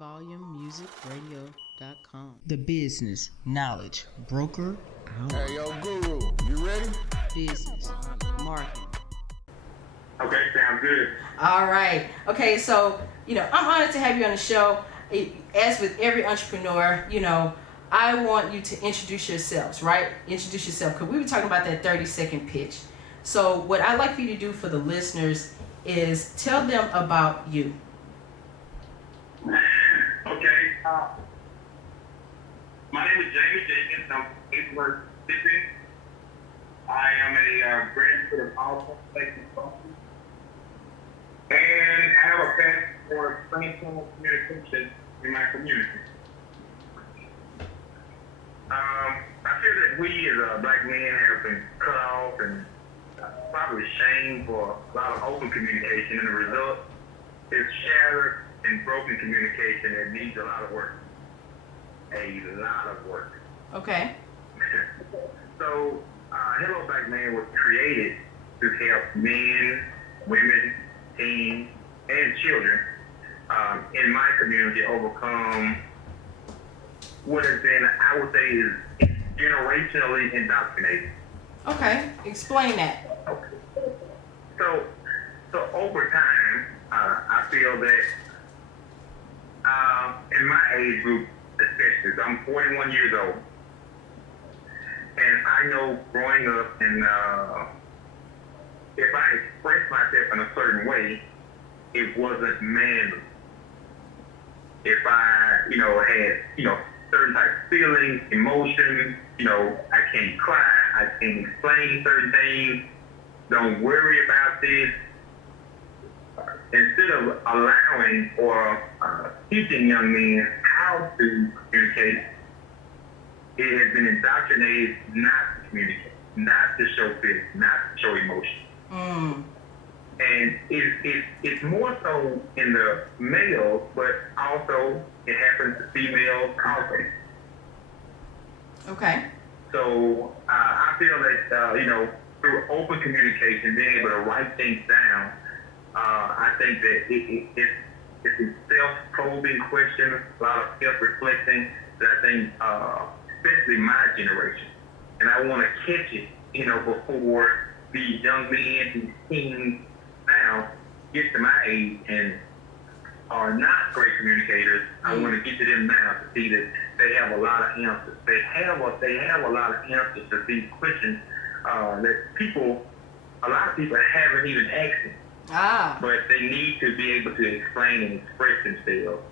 VolumeMusicRadio.com. The Business Knowledge Broker Hour. Hey, yo, Guru, you ready? Business, marketing. Okay, sounds good. All right. Okay, so, I'm honored to have you on the show. As with every entrepreneur, I want you to introduce yourselves, right? Introduce yourself, because we were talking about that 30-second pitch. So what I'd like for you to do for the listeners is tell them about you. Okay. My name is Jamey Jenkins. I'm Pittsburgh, Mississippi. I am a graduate of all safety functions. And I have a passion for transformational communication in my community. I feel that we as black men have been cut off and probably shamed for a lot of open communication, and the result is shattered and broken communication that needs a lot of work. A lot of work. Okay. So, Hello Black Man was created to help men, women, teens, and children in my community overcome what has been, I would say, is generationally indoctrinated. Okay. Explain that. Okay. So over time, I feel that in my age group, especially, so I'm 41 years old, and I know growing up, and if I expressed myself in a certain way, it wasn't manly. If I, had, certain type of feelings, emotions, I can't cry, I can't explain certain things, don't worry about this. Instead of allowing or teaching young men how to communicate, it has been indoctrinated not to communicate, not to show feelings, not to show emotion. And it's more so in the males, but also it happens to females also. Okay. So I feel that, through open communication, being able to write things down, I think that it's a self-probing question, a lot of self-reflecting that I think, especially my generation, and I want to catch it, before these young men, these teens now get to my age and are not great communicators. I want to get to them now to see that they have a lot of answers. They have a lot of answers to these questions that a lot of people haven't even asked them. But they need to be able to explain and express themselves.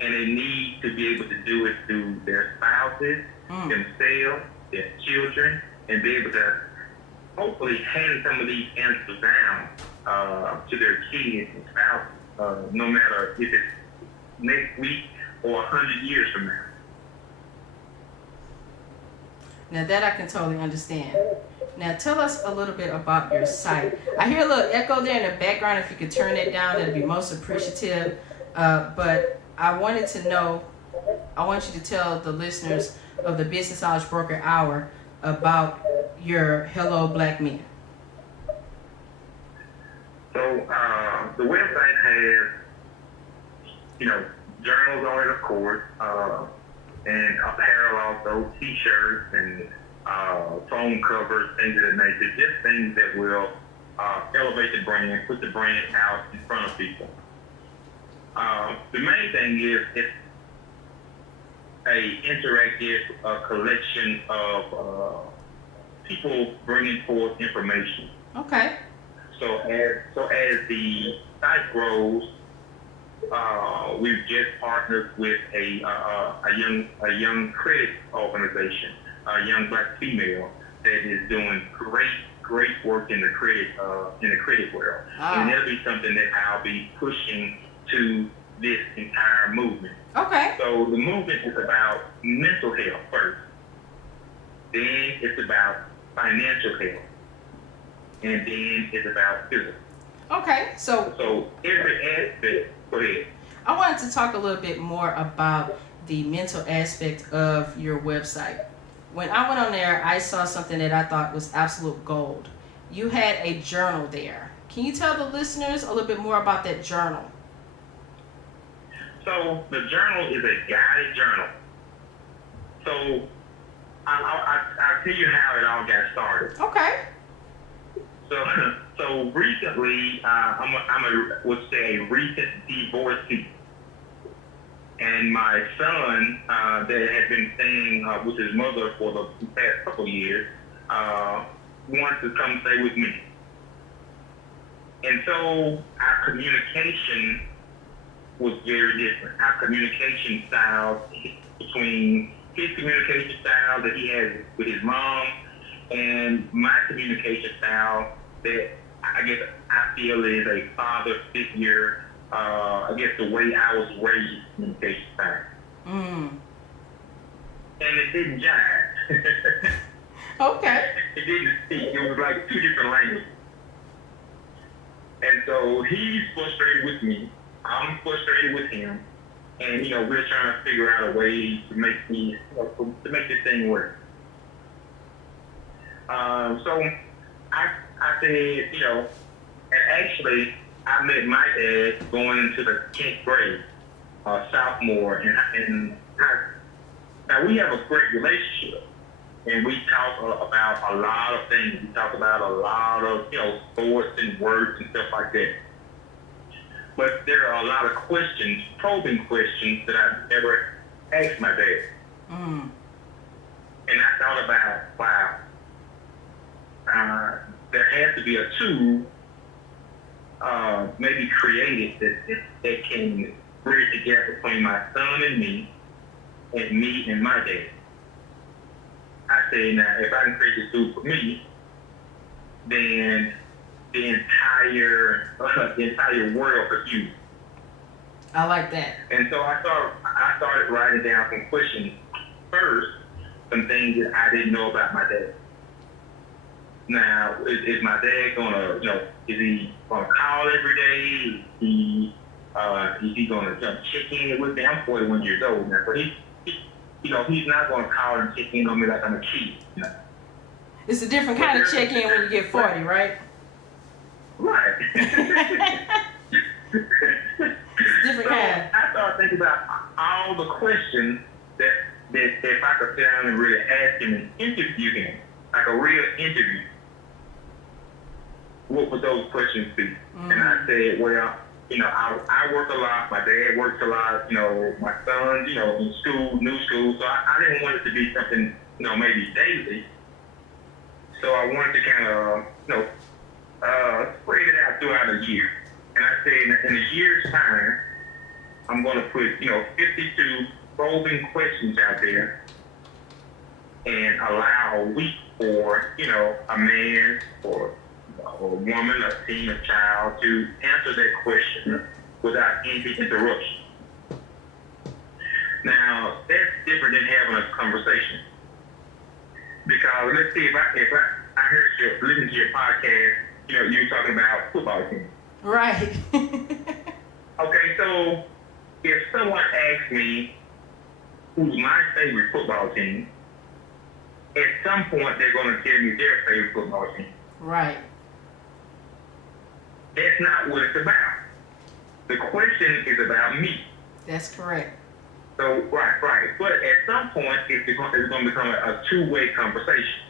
And they need to be able to do it through their spouses, themselves, their children, and be able to hopefully hand some of these answers down to their kids and spouses, no matter if it's next week or 100 years from now. Now that I can totally understand. Now tell us a little bit about your site. I hear a little echo there in the background. If you could turn that down, that'd be most appreciative. But I want you to tell the listeners of the Business Knowledge Broker Hour about your Hello Black Men. So the website has, journals on it, of course, and apparel also, T-shirts and phone covers, things of that nature, just things that will elevate the brand, put the brand out in front of people. The main thing is it's a interactive collection of people bringing forth information. Okay. So as the site grows, we've just partnered with a young credit organization, a young black female that is doing great work in the credit world, and that'll be something that I'll be pushing to this entire movement. Okay. So the movement is about mental health first, then it's about financial health, and then it's about physical. Okay. So every aspect. Go ahead. I wanted to talk a little bit more about the mental aspect of your website. When I went on there, I saw something that I thought was absolute gold. You had a journal there. Can you tell the listeners a little bit more about that journal? So the journal is a guided journal. So I'll tell you how it all got started. Okay. So recently, would say a recent divorcee. And my son, that had been staying with his mother for the past couple of years, wanted to come stay with me. And so our communication was very different. Our communication style between his communication style that he has with his mom and my communication style that I guess I feel is a father figure, I guess the way I was raised communication style. And it didn't jive. Okay. It didn't speak. It was like two different languages. And so he's frustrated with me. I'm frustrated with him. And, we're trying to figure out a way to make this thing work. So I said, and actually I met my dad going into the 10th grade, sophomore in high school. Now we have a great relationship. And we talk about a lot of things. We talk about a lot of, sports and words and stuff like that. But there are a lot of questions, probing questions that I've never asked my dad. And I thought about, wow, there has to be a tool maybe created that can bridge the gap between my son and me and my dad. I said, now, if I can create this tool for me, then the entire world could use. I like that. And so I started writing down some questions first, some things that I didn't know about my dad. Now, is my dad gonna, is he gonna call every day? Is he gonna check in with me? I'm 41 years old now, but he's not gonna call and check in on me like I'm a kid. It's a different kind of check-in when you get 40, right? Right. It's a different kind. I started thinking about all the questions that if I could sit down and really ask him and interview him, like a real interview, what would those questions be? And I said, well, I work a lot. My dad works a lot. My son's, in school, new school. So I didn't want it to be something, maybe daily. So I wanted to kind of, spread it out throughout a year. And I said, in a year's time, I'm going to put, 52 probing questions out there and allow a week for, a man or a woman, a teen, a child to answer that question without any interruption. Now, that's different than having a conversation. Because let's see, if I heard you listen to your podcast, you were talking about football team. Right. Okay, so if someone asks me who's my favorite football team, at some point they're going to tell me their favorite football team. Right. That's not what it's about. The question is about me. That's correct. So, right. But at some point, it's going to become a two-way conversation.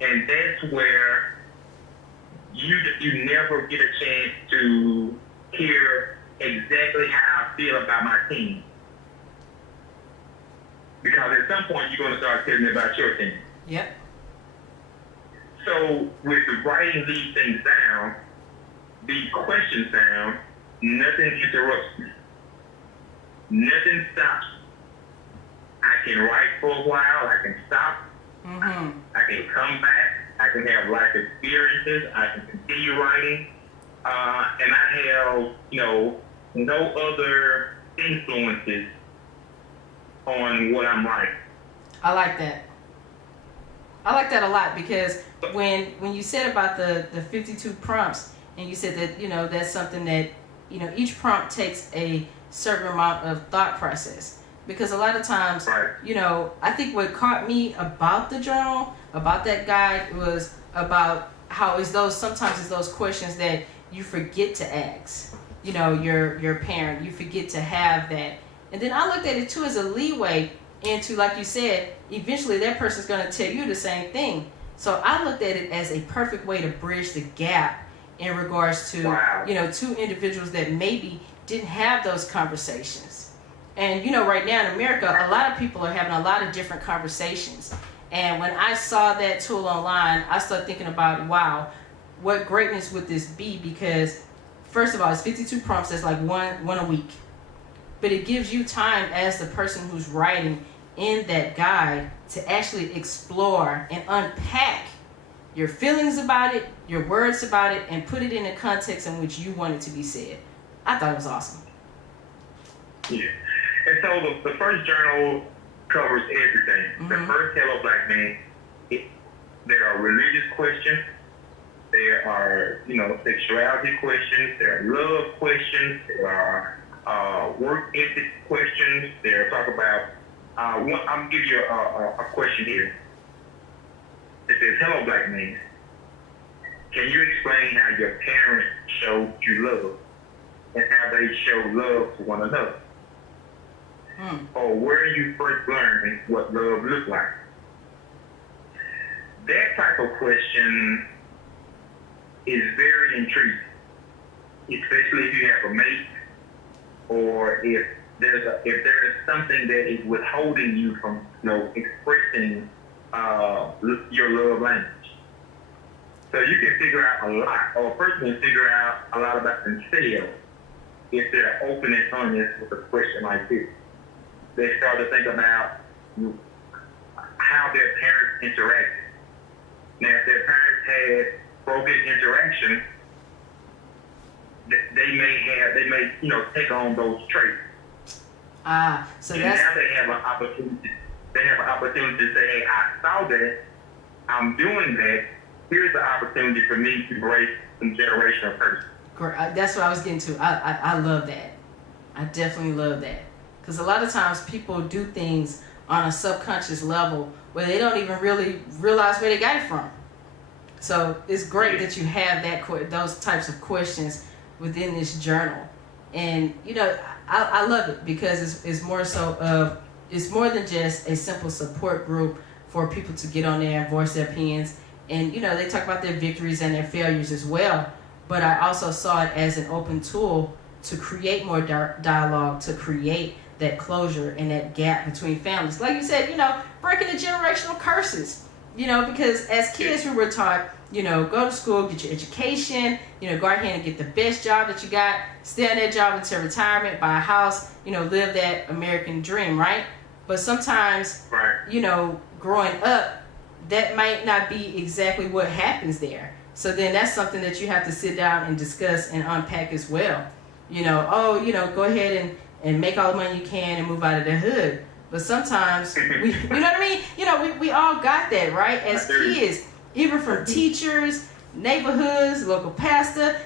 And that's where you never get a chance to hear exactly how I feel about my team. Because at some point, you're going to start telling me about your team. Yep. So, with writing these things down, these questions down, nothing interrupts me. Nothing stops. I can write for a while. I can stop. I can come back. I can have life experiences. I can continue writing. And I have, no other influences on what I'm writing. I like that. I like that a lot because when you said about the 52 prompts and you said that, that's something that, each prompt takes a certain amount of thought process. Because a lot of times, I think what caught me about the journal, about that guide, was about how sometimes it's those questions that you forget to ask. your parent. You forget to have that. And then I looked at it too as a leeway into, like you said, eventually that person's going to tell you the same thing. So I looked at it as a perfect way to bridge the gap in regards to, two individuals that maybe didn't have those conversations. And, right now in America, a lot of people are having a lot of different conversations. And when I saw that tool online, I started thinking about, wow, what greatness would this be? Because first of all, it's 52 prompts. That's like one a week. But it gives you time as the person who's writing in that guide to actually explore and unpack your feelings about it, your words about it, and put it in the context in which you want it to be said. I thought it was awesome. Yeah. And so the first journal covers everything. Mm-hmm. The first Hello Black Man, there are religious questions, there are, sexuality questions, there are love questions, there are work ethic questions, there talk about, I'm going to give you a question here. It says, hello, Black man. Can you explain how your parents showed you love and how they show love to one another? Or where you first learned what love looked like? That type of question is very intriguing, especially if you have a mate or if there is something that is withholding you from expressing your love language. So you can figure out a lot, or a person can figure out a lot about themselves if they're open and honest with a question like this. They start to think about how their parents interacted. Now, if their parents had broken interaction, they may take on those traits. So and that's... now they have an opportunity. They have an opportunity to say, hey, I saw that, I'm doing that. Here's the opportunity for me to break some generational curses. That's what I was getting to. I love that. I definitely love that. Because a lot of times people do things on a subconscious level where they don't even really realize where they got it from. So it's great that you have those types of questions within this journal. And, I love it because it's more than just a simple support group for people to get on there and voice their opinions. And, they talk about their victories and their failures as well. But I also saw it as an open tool to create more dialogue, to create that closure and that gap between families. Like you said, breaking the generational curses. Because as kids we were taught, go to school, get your education, go out here and get the best job that you got, stay on that job until retirement, buy a house, live that American dream, right? But sometimes, growing up, that might not be exactly what happens there. So then that's something that you have to sit down and discuss and unpack as well. Go ahead and make all the money you can and move out of the hood. But sometimes, we all got that, right? As kids, even from teachers, neighborhoods, local pastor,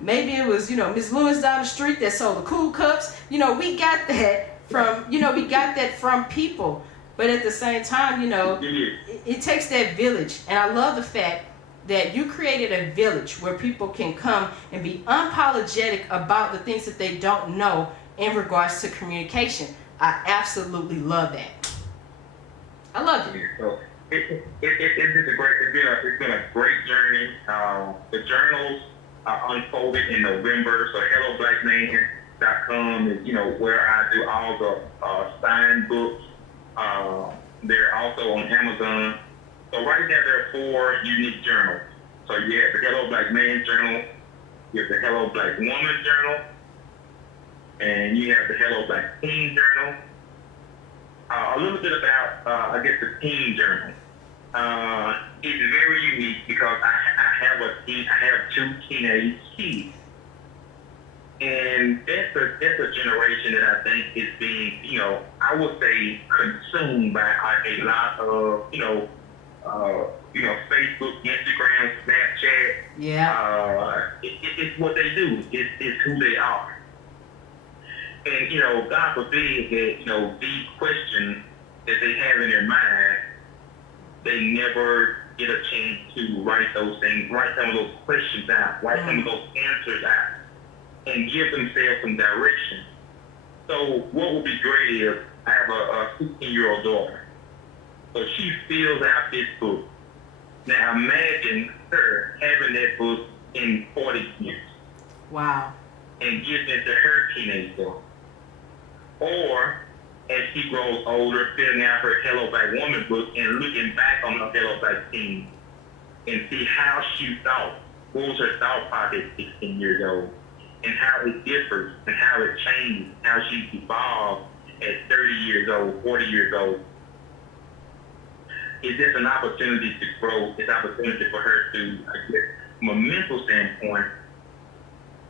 maybe it was, Miss Lewis down the street that sold the cool cups. We got that from people. But at the same time, it takes that village. And I love the fact that you created a village where people can come and be unapologetic about the things that they don't know in regards to communication. I absolutely love that. I love it. So it's been a great journey. The journals are unfolded in November. So HelloBlackMan.com is where I do all the signed books. They're also on Amazon. So right now there are 4 unique journals. So you have the Hello Black Man journal, you have the Hello Black Woman journal, and you have the Hello Black Teen journal. A little bit about, the teen journal. It's very unique because I have 2 teenage kids. And that's a generation that I think is being, I would say consumed by a lot of, Facebook, Instagram, Snapchat. Yeah. It's what they do. It's who they are. And, God forbid that, these questions that they have in their mind, they never get a chance to write those things, write some of those questions out, write some of those answers out. and give themselves some direction. So what would be great is I have a 16-year-old daughter. So she fills out this book. Now imagine her having that book in 40 years. Wow. And giving it to her teenage daughter. Or as she grows older, filling out her Hello Black Woman book and looking back on her Hello Black teen and see how she thought. What was her thought process at 16 years old? And how it differs and how it changes, how she's evolved at 30 years old, 40 years old. It's just an opportunity to grow. It's an opportunity for her to, I guess, from a mental standpoint,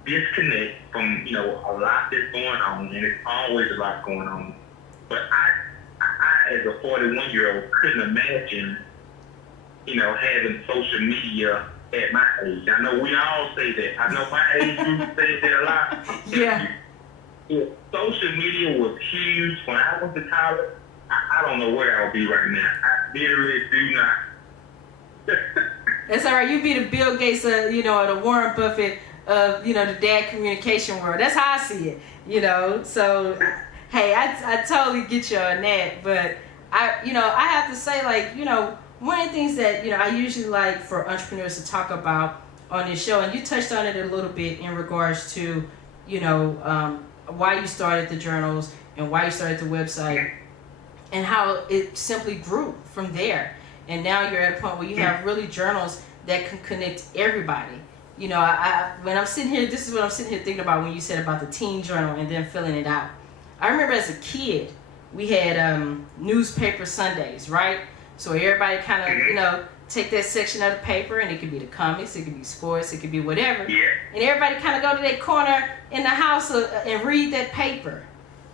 disconnect from, a lot that's going on, and it's always a lot going on. But I as a 41-year-old, couldn't imagine, having social media at my age. I know we all say that. I know my age group says that a lot. Yeah. Social media was huge when I went to college. I don't know where I would be right now. I literally do not. That's all right. You be the Bill Gates of, the Warren Buffett of, the dad communication world. That's how I see it, So, hey, I totally get you on that. But, I have to say, one of the things that, I usually like for entrepreneurs to talk about on this show, and you touched on it a little bit in regards to, why you started the journals and why you started the website and how it simply grew from there. And now you're at a point where you have really journals that can connect everybody. When I'm sitting here, this is what I'm sitting here thinking about when you said about the teen journal and then filling it out. I remember as a kid, we had newspaper Sundays, right? So everybody kind of, take that section of the paper, and it could be the comics, it could be sports, it could be whatever. Yeah. And everybody kind of go to that corner in the house and read that paper,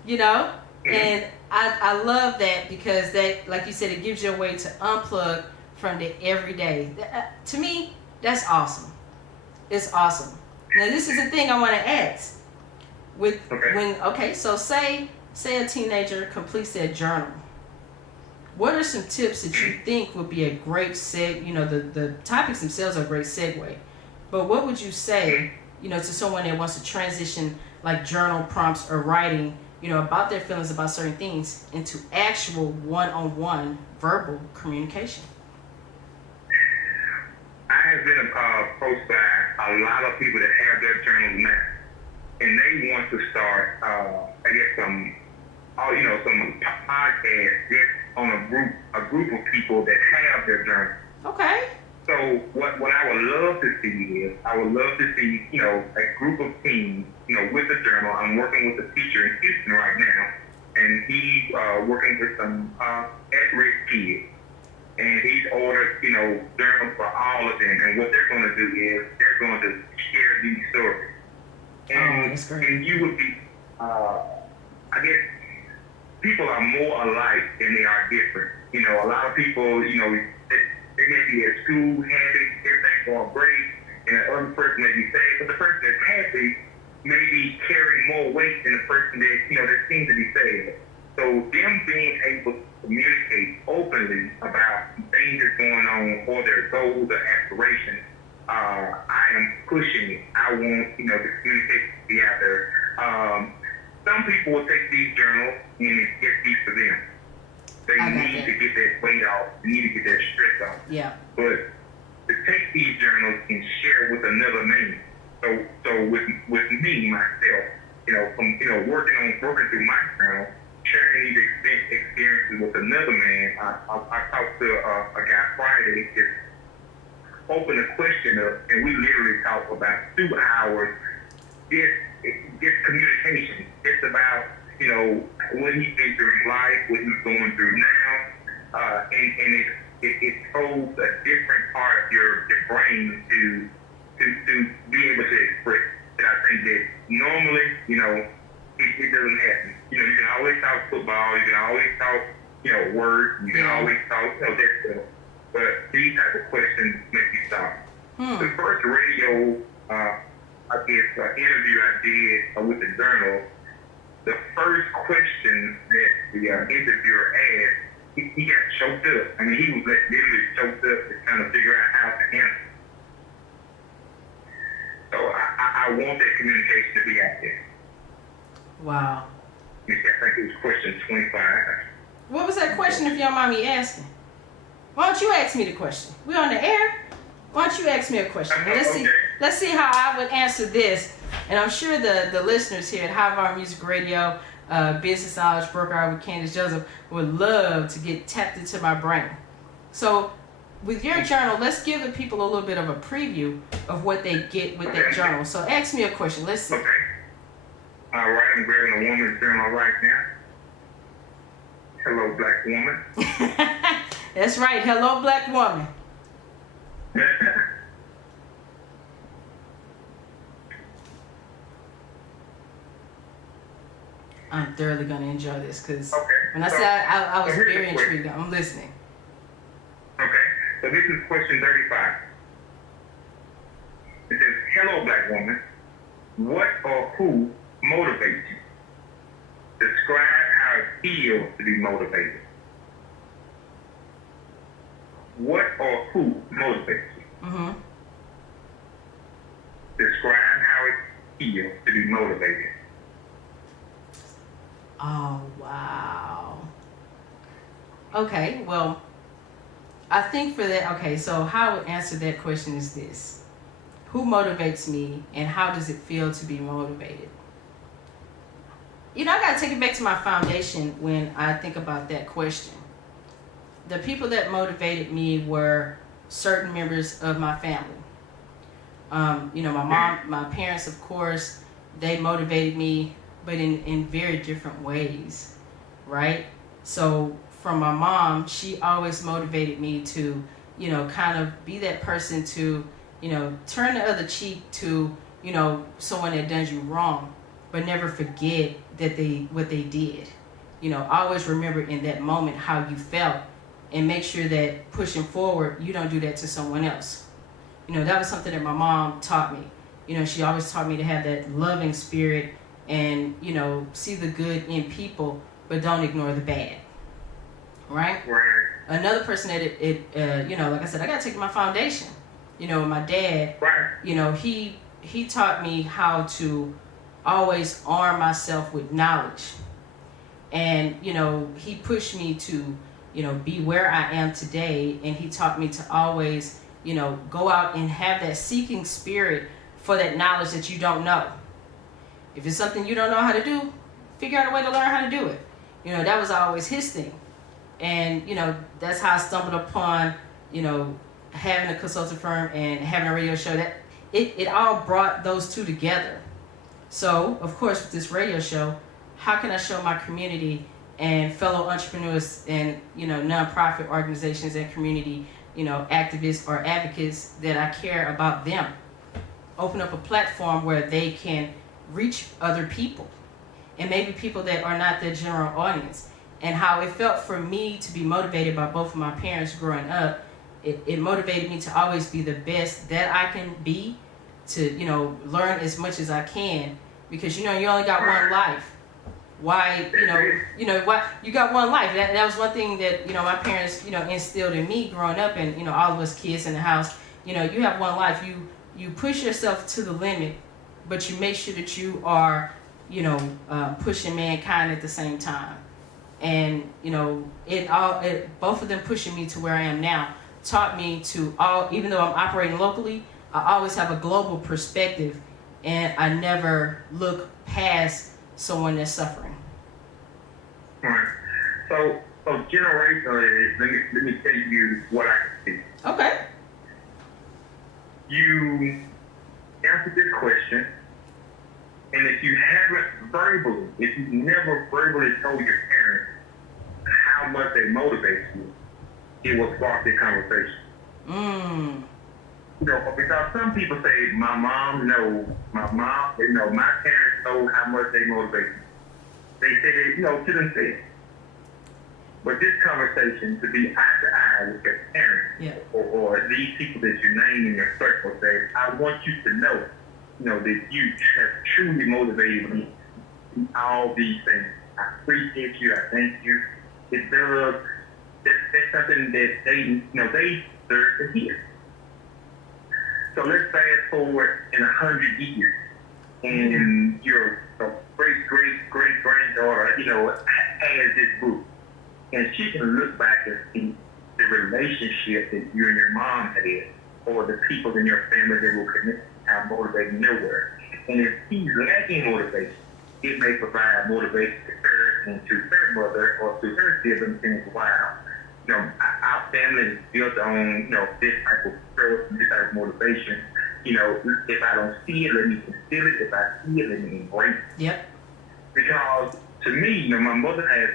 And I love that because that, like you said, it gives you a way to unplug from the everyday. To me, that's awesome. It's awesome. Now, this is the thing I want to ask. So say a teenager completes their journal. What are some tips that you think would be a great the topics themselves are a great segue, but what would you say, to someone that wants to transition like journal prompts or writing, about their feelings about certain things into actual one-on-one verbal communication? I have been approached by a lot of people that have their journals now, and they want to start, some podcasts just on a group of people that have their journals. Okay. So what I would love to see is, a group of teens, with the journal. I'm working with a teacher in Houston right now, and he's working with some at-risk kids. And he's ordered, journals for all of them. And what they're going to do is they're going to share these stories. And, that's great. And you would be, people are more alike than they are different. A lot of people, they may be at school, happy, everything's going great, and the other person may be sad, but the person that's happy may be carrying more weight than the person that, that seems to be sad. So them being able to communicate openly about things that's going on or their goals or aspirations, I am pushing it. I want, the communication to be out there. Some people will take these journals and it's just be for them. They need to get that weight off. They need to get that stress off. Yeah. But to take these journals and share with another man. So with me, myself, from working through my journal, sharing these experiences with another man. I talked to a guy Friday, just opened a question up, and we literally talked about 2 hours, just communication. It's about, what he's been through in life, what he's going through now, and it holds a different part of your brain to be able to express. And I think that normally, it doesn't happen. You can always talk football, you can always talk, words, you can always talk, that stuff. But these type of questions make you stop. The first radio, interview I did with the journal, the first question that the interviewer asked, he got choked up. I mean, he was literally choked up to kind of figure out how to answer. So I I want that communication to be out there. Wow. You see, I think it was question 25. What was that question, if you don't mind me asking? Why don't you ask me the question? We on the air? Why don't you ask me a question? Okay. Let's see how I would answer this. And I'm sure the listeners here at High Volume Music Radio, Business Knowledge Broker Hour with Candace Joseph would love to get tapped into my brain. So with your journal, let's give the people a little bit of a preview of what they get with that journal. So ask me a question. Let's see. Okay. All right, I'm grabbing a woman's journal right now. Hello, black woman. That's right. Hello, black woman. I'm thoroughly going to enjoy this because when I said I was very intrigued, I'm listening. Okay, so this is question 35. It says, hello, black woman. What or who motivates you? Describe how it feels to be motivated. What or who motivates you? Mm-hmm. Describe how it feels to be motivated. Oh, wow. Okay, well, I think for that, okay, so how I would answer that question is this. Who motivates me and how does it feel to be motivated? You know, I got to take it back to my foundation when I think about that question. The people that motivated me were certain members of my family. You know, my mom, my parents, of course, they motivated me, but in very different ways, right? So from my mom, she always motivated me to, you know, kind of be that person to, you know, turn the other cheek to, you know, someone that does you wrong, but never forget that what they did. You know, always remember in that moment how you felt and make sure that pushing forward, you don't do that to someone else. You know, that was something that my mom taught me. You know, she always taught me to have that loving spirit and, you know, see the good in people, but don't ignore the bad. Right? Another person that you know, like I said, I got to take my foundation. You know, my dad, you know, he taught me how to always arm myself with knowledge. And, you know, he pushed me to, you know, be where I am today. And he taught me to always, you know, go out and have that seeking spirit for that knowledge that you don't know. If it's something you don't know how to do, figure out a way to learn how to do it. You know, that was always his thing. And, you know, that's how I stumbled upon, you know, having a consulting firm and having a radio show. That it all brought those two together. So, of course, with this radio show, how can I show my community and fellow entrepreneurs and, you know, nonprofit organizations and community, you know, activists or advocates that I care about them? Open up a platform where they can reach other people and maybe people that are not the general audience. And how it felt for me to be motivated by both of my parents growing up, it motivated me to always be the best that I can be, to, you know, learn as much as I can, because, you know, you only got one life. Why, you know, why you got one life? That was one thing that, you know, my parents, you know, instilled in me growing up, and, you know, all of us kids in the house. You know, you have one life. You push yourself to the limit, but you make sure that you are, you know, pushing mankind at the same time. And, you know, both of them pushing me to where I am now taught me to even though I'm operating locally, I always have a global perspective, and I never look past someone that's suffering. All right. So generationally, let me tell you what I can see. Okay. You answered this question, and if you you've never verbally told your parents how much they motivate you, it will spark the conversation. You know, because some people say, my parents know how much they motivate me. They say they, you know, to themselves. But this conversation, to be eye to eye with your parents, or these people that you name in your circle, say, I want you to know, you know, that you have truly motivated me in all these things. I appreciate you. I thank you. It does. That's something that they deserve to hear. So let's fast forward in 100 years. and your great granddaughter, has this book, and she can look back and see the relationship that you and your mom had, or the people in your family that will connect, have motivating your work. And if he's lacking motivation, it may provide motivation to her and to her mother or to her siblings. And wow, our family is built on, this type of growth and this type of motivation. If I don't see it, let me conceal it. If I see it, let me embrace it. Yep. Because to me, my mother has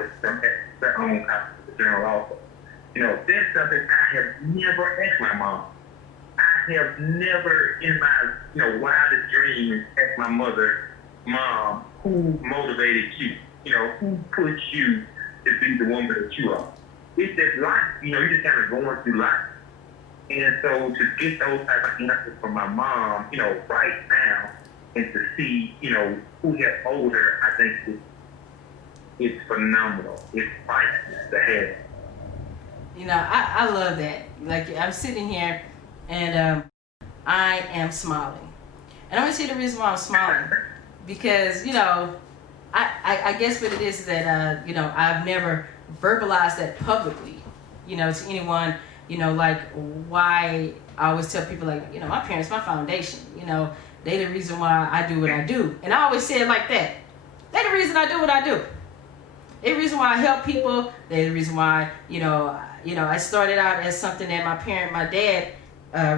her own journal also. That's something I have never asked my mom. I have never in my, wildest dreams asked my mother, Mom, who motivated you? Who pushed you to be the woman that you are? It's just life. You're just kind of going through life. And so to get those type of answers from my mom, right now, and to see, who has older, I think it's phenomenal. It's priceless to have. I love that. Like, I'm sitting here and I am smiling. And I'm going to tell you the reason why I'm smiling. Because, I guess what it is that, I've never verbalized that publicly, to anyone, like why I always tell people, like, my parents, my foundation, they the reason why I do what I do. And I always say it like that. They the reason I do what I do. They the reason why I help people. They the reason why, I started out as something that my dad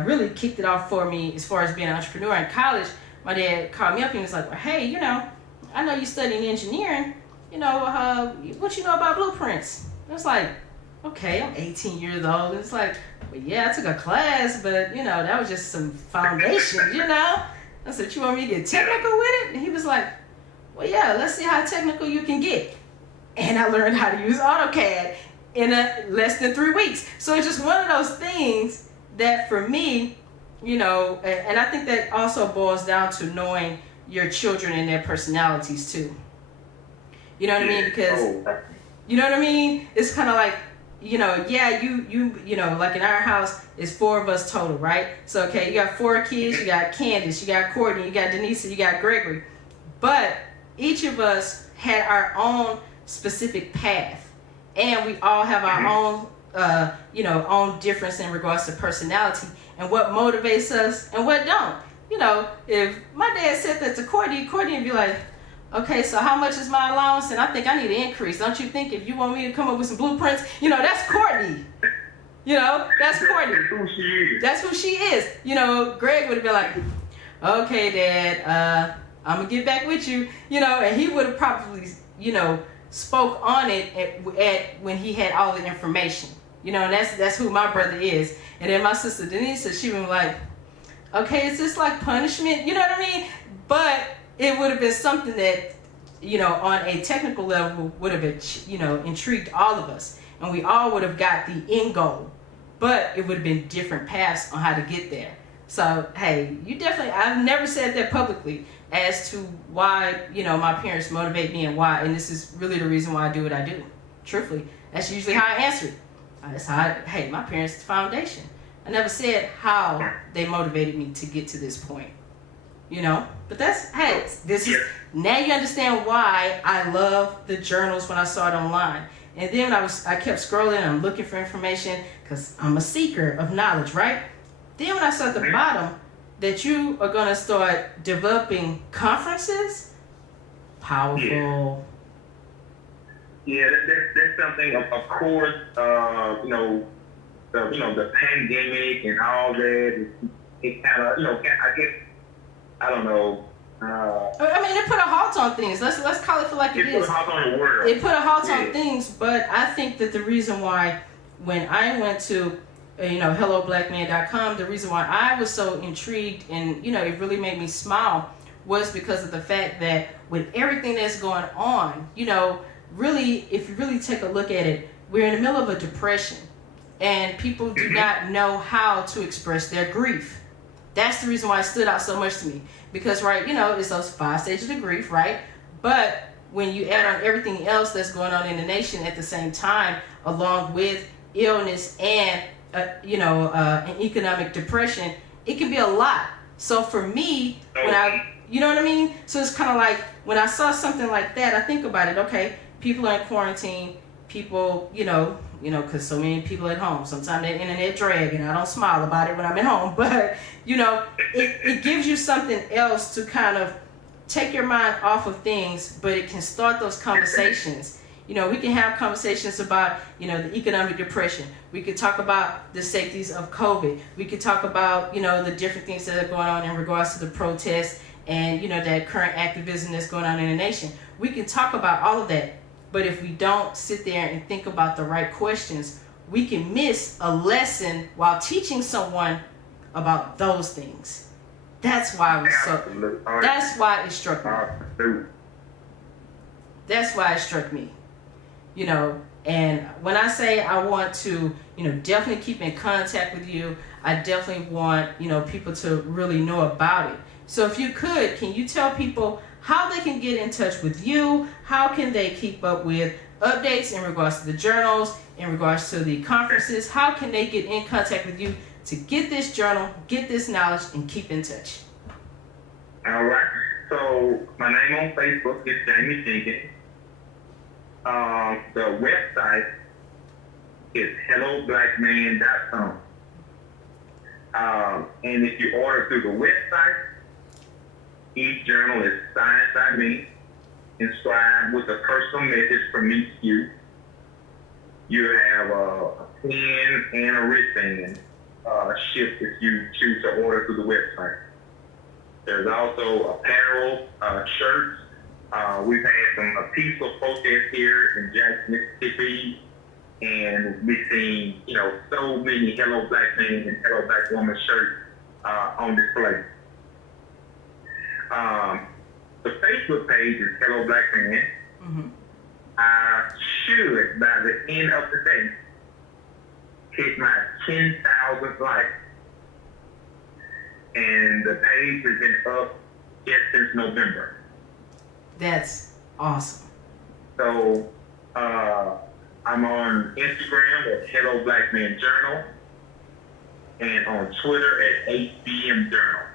really kicked it off for me as far as being an entrepreneur in college. My dad called me up and he was like, well, hey, I know you studying engineering, what you know about blueprints? I was like, okay, I'm 18 years old. And it's like, well, yeah, I took a class, but, that was just some foundation, I said, you want me to get technical with it? And he was like, well, yeah, let's see how technical you can get. And I learned how to use AutoCAD in less than 3 weeks. So it's just one of those things that for me, and I think that also boils down to knowing your children and their personalities too. You know what I mean? Because, you know what I mean? It's kind of like, yeah, you like in our house, it's 4 of us total, right? So, okay, you got 4 kids, you got Candace, you got Courtney, you got Denise, you got Gregory. But each of us had our own specific path. And we all have our own, own difference in regards to personality and what motivates us and what don't. If my dad said that to Courtney would be like, okay, so how much is my allowance? And I think I need an increase. Don't you think if you want me to come up with some blueprints, that's Courtney. That's Courtney. That's who she is. That's who she is. Greg would have been like, okay, Dad, I'm going to get back with you. And he would have probably, spoke on it at when he had all the information. And that's who my brother is. And then my sister Denise, she was like, okay, is this like punishment? You know what I mean? But it would have been something that, on a technical level would have, intrigued all of us. And we all would have got the end goal. But it would have been different paths on how to get there. So, hey, I've never said that publicly as to why, my parents motivate me and why. And this is really the reason why I do what I do. Truthfully, that's usually how I answer it. That's how my parents' the foundation. I never said how they motivated me to get to this point. But this is, now you understand why I love the journals when I saw it online. And then when I kept scrolling and I'm looking for information because I'm a seeker of knowledge, right? Then when I saw at the bottom that you are going to start developing conferences, powerful. Yeah, that's something, of course, the pandemic and all that, it kind of, I guess, I don't know. It put a halt on things. Let's call it for like it is. It put a halt on the world. It put a halt on things, but I think that the reason why, when I went to, helloblackman.com, the reason why I was so intrigued and, it really made me smile was because of the fact that with everything that's going on, really, if you really take a look at it, we're in the middle of a depression and people do not know how to express their grief. That's the reason why it stood out so much to me. Because, right, it's those 5 stages of grief, right? But when you add on everything else that's going on in the nation at the same time, along with illness and, an economic depression, it can be a lot. So for me, when I You know what I mean? So it's kind of like when I saw something like that, I think about it. Okay, people are in quarantine. People, because so many people at home. Sometimes the internet drag, and I don't smile about it when I'm at home. But it gives you something else to kind of take your mind off of things, but it can start those conversations. We can have conversations about, the economic depression. We could talk about the safeties of COVID. We could talk about, the different things that are going on in regards to the protests and, that current activism that's going on in the nation. We can talk about all of that. But if we don't sit there and think about the right questions, we can miss a lesson while teaching someone about those things. That's why that's why it struck me. That's why it struck me. And when I say I want to, definitely keep in contact with you, I definitely want, people to really know about it. So if you could, can you tell people how they can get in touch with you? How can they keep up with updates in regards to the journals, in regards to the conferences? How can they get in contact with you to get this journal, get this knowledge, and keep in touch? All right. So my name on Facebook is Jamey Jenkins. The website is helloblackman.com. And if you order through the website, each journal is signed by me, inscribed with a personal message from me to you. You have a pen and a wristband shipped if you choose to order through the website. There's also apparel, shirts. We've had some peaceful protests here in Jackson, Mississippi, and we've seen, so many Hello Black Men and Hello Black Woman shirts on display. The Facebook page is Hello Black Man. Mm-hmm. I should, by the end of the day, hit my 10,000 likes. And the page has been up just since November. That's awesome. So I'm on Instagram at Hello Black Man Journal and on Twitter at HBM Journal.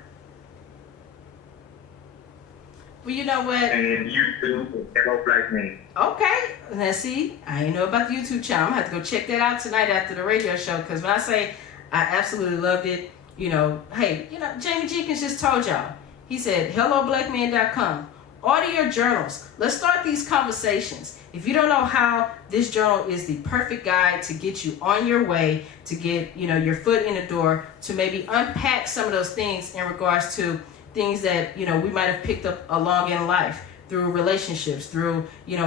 Well, you know what? And YouTube at Hello Black Man. Okay. Let's see. I didn't know about the YouTube channel. I'm going to have to go check that out tonight after the radio show, because when I say I absolutely loved it, hey, Jamey Jenkins just told y'all. He said, helloblackman.com. Order your journals. Let's start these conversations. If you don't know how, this journal is the perfect guide to get you on your way, to get, your foot in the door, to maybe unpack some of those things in regards to things that, we might have picked up along in life through relationships, through,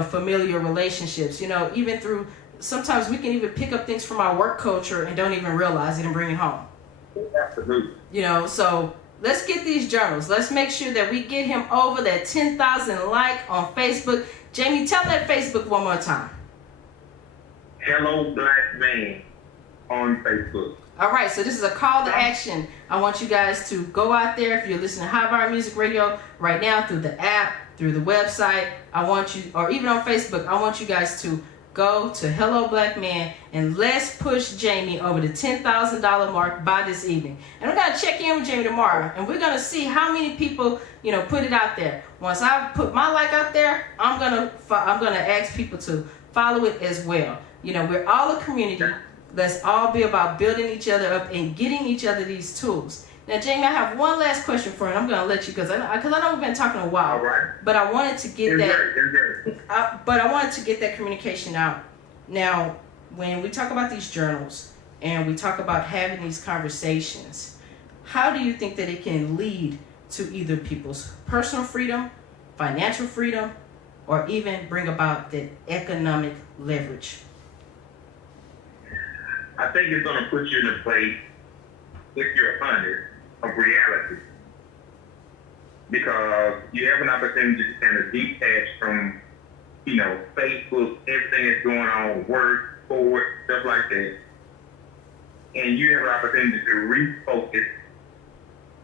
familiar relationships, even through, sometimes we can even pick up things from our work culture and don't even realize it and bring it home. Absolutely. So let's get these journals. Let's make sure that we get him over that 10,000 like on Facebook. Jamey, tell that Facebook one more time. Hello Black Man on Facebook. All right, so this is a call to action. I want you guys to go out there. If you're listening to High Bar Music Radio right now through the app, through the website, I want you, or even on Facebook, I want you guys to go to Hello Black Man and let's push Jamey over the $10,000 mark by this evening. And we're gonna check in with Jamey tomorrow, and we're gonna see how many people put it out there. Once I put my like out there, I'm gonna ask people to follow it as well. We're all a community. Let's all be about building each other up and getting each other these tools. Now, Jamey, I have one last question for you, and I'm going to let you, because I know we've been talking a while. All right. But I wanted to get I wanted to get that communication out. Now, when we talk about these journals and we talk about having these conversations, how do you think that it can lead to either people's personal freedom, financial freedom, or even bring about that economic leverage? I think it's going to put you in a place, if you're honest, of reality. Because you have an opportunity to kind of detach from, Facebook, everything that's going on, work, sports, stuff like that. And you have an opportunity to refocus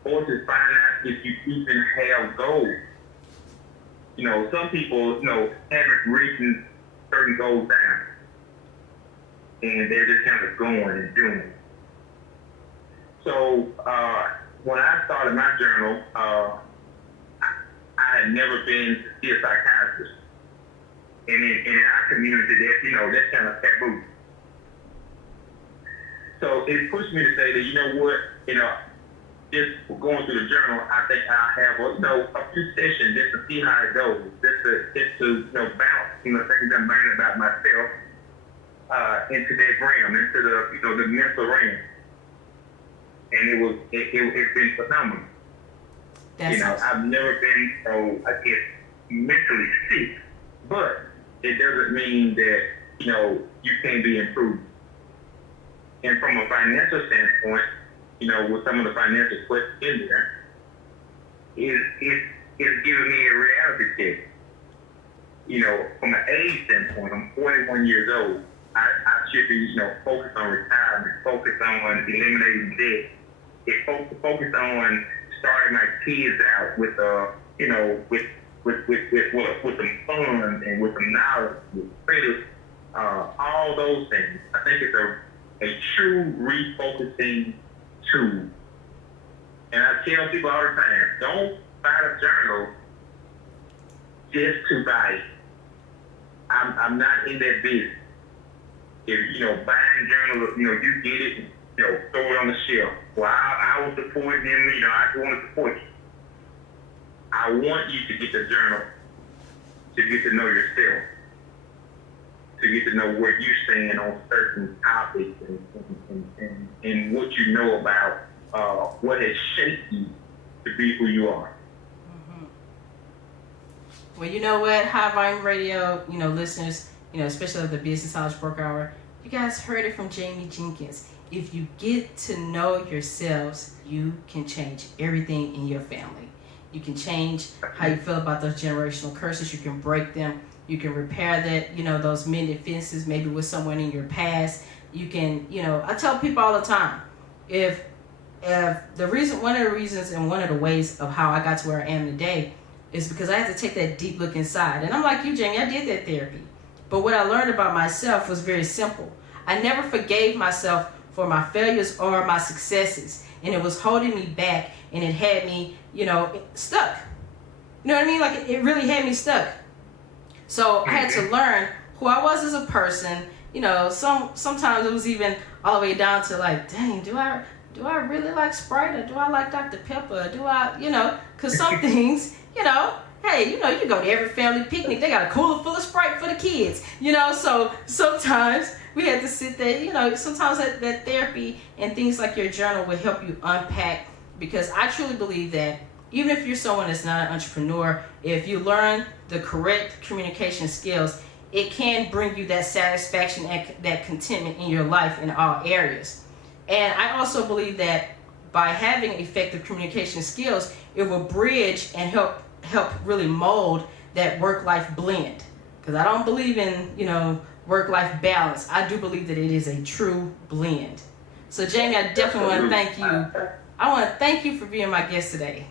or to find out if you even have goals. Some people, haven't written certain goals down. And they're just kind of going and doing. So when I started my journal, I had never been to see a psychiatrist. And in our community, that's kind of taboo. So it pushed me to say that, just going through the journal, I think I have a few sessions just to see how it goes, just to bounce things I'm learning about myself into that realm, into the mental realm, and it's been phenomenal. I've never been so, I guess, mentally sick, but it doesn't mean that you can't be improved. And from a financial standpoint, with some of the financial questions in there, it's giving me a reality check. From an age standpoint, I'm 41 years old. I should be, focused on retirement, focused on eliminating debt, focused on starting my kids out with some fun and with some knowledge, with credit, all those things. I think it's a true refocusing tool. And I tell people all the time, don't buy a journal just to buy it. I'm not in that business. If buying journals, you get it, throw it on the shelf. Well, I was supporting them, I want to support you. I want you to get the journal to get to know yourself, to get to know where you stand on certain topics and what you know about what has shaped you to be who you are. Mm-hmm. Well, you know what, High Volume Radio, listeners, especially of the Business Knowledge Broker Hour, you guys heard it from Jamey Jenkins. If you get to know yourselves, you can change everything in your family. You can change how you feel about those generational curses. You can break them. You can repair that, those mended fences, maybe with someone in your past. You can, I tell people all the time, if one of the reasons and one of the ways of how I got to where I am today is because I had to take that deep look inside. And I'm like you, Jamey, I did that therapy. But what I learned about myself was very simple. I never forgave myself for my failures or my successes. And it was holding me back, and it had me, stuck. You know what I mean? Like, it really had me stuck. So I had to learn who I was as a person. Sometimes it was even all the way down to like, dang, do I really like Sprite, or do I like Dr. Pepper? Do I, because some things, hey, you go to every family picnic, they got a cooler full of Sprite for the kids, so sometimes we had to sit there, sometimes that therapy and things like your journal will help you unpack, because I truly believe that even if you're someone that's not an entrepreneur, if you learn the correct communication skills, it can bring you that satisfaction and that contentment in your life in all areas. And I also believe that by having effective communication skills, it will bridge and help really mold that work-life blend. Because I don't believe in, work-life balance. I do believe that it is a true blend. So Jamey, I definitely want to thank you. I want to thank you for being my guest today.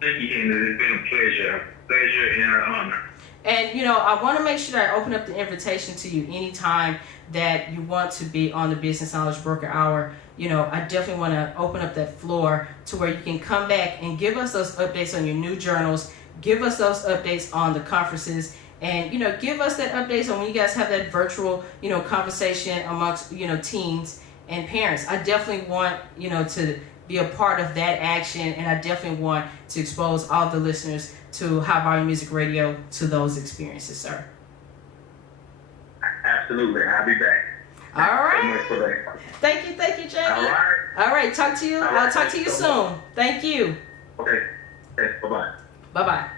Thank you, Candace. It's been a pleasure and an honor. And, I want to make sure that I open up the invitation to you anytime that you want to be on the Business Knowledge Broker Hour. I definitely want to open up that floor to where you can come back and give us those updates on your new journals, give us those updates on the conferences, and, give us that updates on when you guys have that virtual, conversation amongst, teens and parents. I definitely want, to be a part of that action, and I definitely want to expose all the listeners to High Volume Music Radio to those experiences, sir. Absolutely. I'll be back. All right. So much for that. Thank you, Jamey. All right. Talk to you. I'll talk to you soon. Thank you. Okay. Bye-bye. Bye-bye.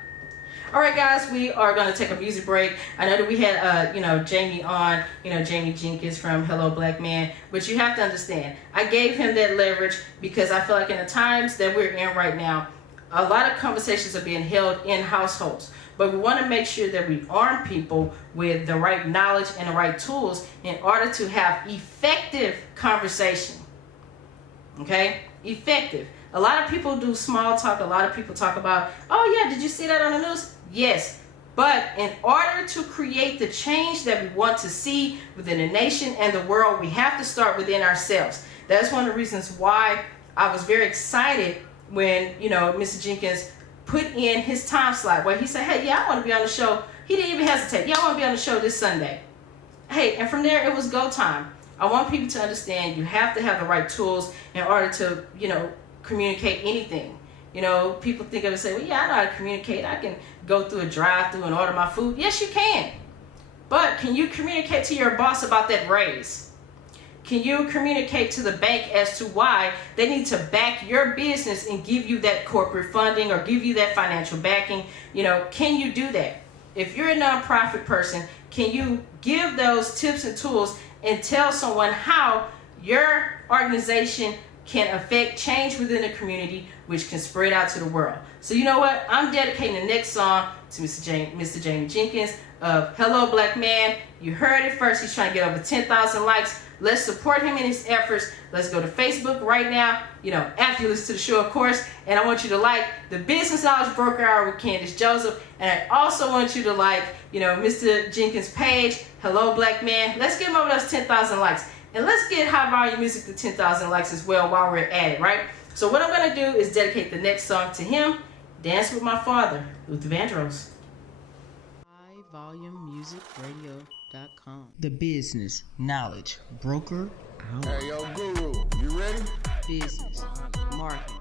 All right, guys, we are going to take a music break. I know that we had, Jamey on, Jamey Jenkins from Hello Black Man, but you have to understand, I gave him that leverage because I feel like in the times that we're in right now, a lot of conversations are being held in households, but we want to make sure that we arm people with the right knowledge and the right tools in order to have effective conversation. Okay? Effective. A lot of people do small talk. A lot of people talk about, oh yeah, did you see that on the news? Yes. But in order to create the change that we want to see within the nation and the world, we have to start within ourselves. That's one of the reasons why I was very excited when, Mr. Jenkins put in his time slot where he said, hey, yeah, I want to be on the show. He didn't even hesitate. Yeah, I want to be on the show this Sunday. Hey, and from there, it was go time. I want people to understand you have to have the right tools in order to, communicate anything. People think of it and say, well, yeah, I know how to communicate. I can go through a drive-through and order my food. Yes, you can. But can you communicate to your boss about that raise? Can you communicate to the bank as to why they need to back your business and give you that corporate funding or give you that financial backing? Can you do that? If you're a nonprofit person, can you give those tips and tools and tell someone how your organization can affect change within the community, which can spread out to the world? So you know what? I'm dedicating the next song to Mr. Jamey Jenkins of Hello Black Man. You heard it first. He's trying to get over 10,000 likes. Let's support him in his efforts. Let's go to Facebook right now, after you listen to the show, of course. And I want you to like the Business Knowledge Broker Hour with Candace Joseph. And I also want you to like, Mr. Jenkins' page, Hello Black Man. Let's get him over those 10,000 likes. And let's get High Volume Music to 10,000 likes as well while we're at it, right? So what I'm going to do is dedicate the next song to him, Dance with My Father, Luther Vandross. HighVolumeMusicRadio.com. The Business Knowledge Broker Hour. Hey, yo, Guru, you ready? Business, marketing,